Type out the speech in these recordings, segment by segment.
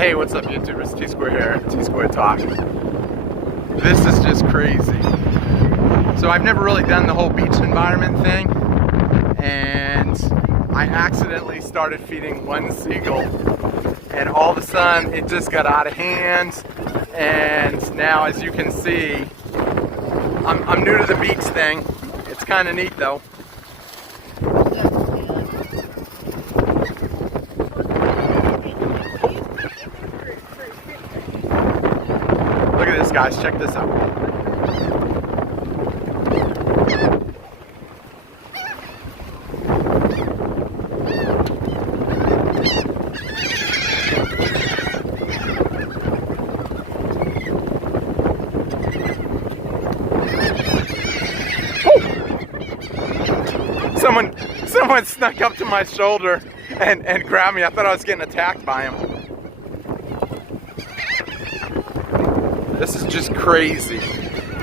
Hey, what's up YouTube? It's Tsquare here, Tsquare Talk. This is just crazy. So I've never really done the whole beach environment thing, and I accidentally started feeding one seagull, and all of a sudden it just got out of hand. And now, as you can see, I'm new to the beach thing. It's kind of neat though. Look at this, guys. Check this out. Someone snuck up to my shoulder and grabbed me. I thought I was getting attacked by him. This is just crazy.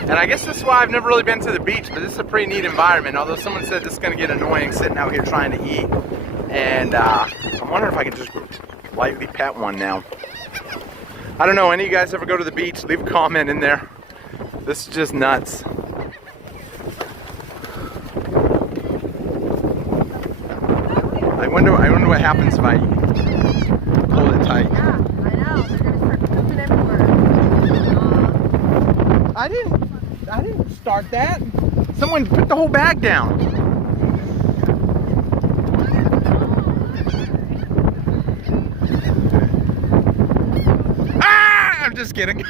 And I guess that's why I've never really been to the beach, but this is a pretty neat environment. Although someone said this is going to get annoying sitting out here trying to eat. And I'm wondering if I can just lightly pet one now. I don't know, any of you guys ever go to the beach? Leave a comment in there. This is just nuts. I wonder what happens if I hold it tight. Yeah, I know. They're gonna start pooping everywhere. I didn't start that. Someone put the whole bag down. Ah! I'm just kidding.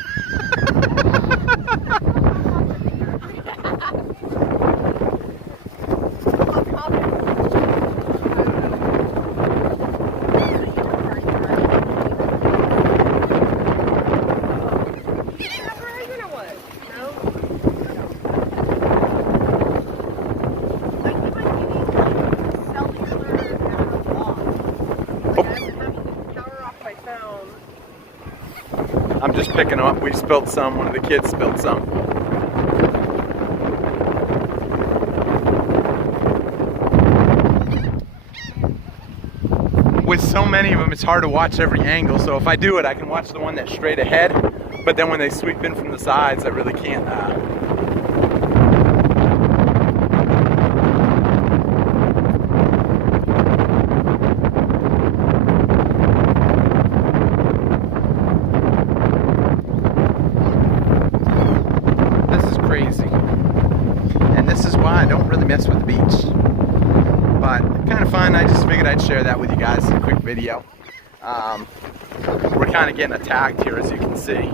I'm just picking them up. We spilled some. One of the kids spilled some. With so many of them, it's hard to watch every angle. So if I do it, I can watch the one that's straight ahead. But then when they sweep in from the sides, I really can't. And this is why I don't really mess with the beach, but kind of fun. I just figured I'd share that with you guys in a quick video. We're kind of getting attacked here, as you can see.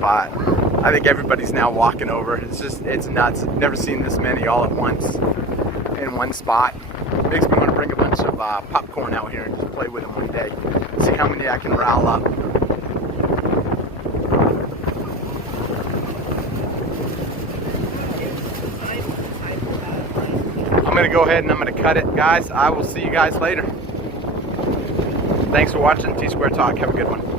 But I think everybody's now walking over. It's nuts. I've never seen this many all at once in one spot. It makes me want to bring a bunch of popcorn out here and just play with them one day. See how many I can rile up. I'm going to go ahead and I'm going to cut it, guys. I will see you guys later. Thanks for watching Tsquare Talk. Have a good one.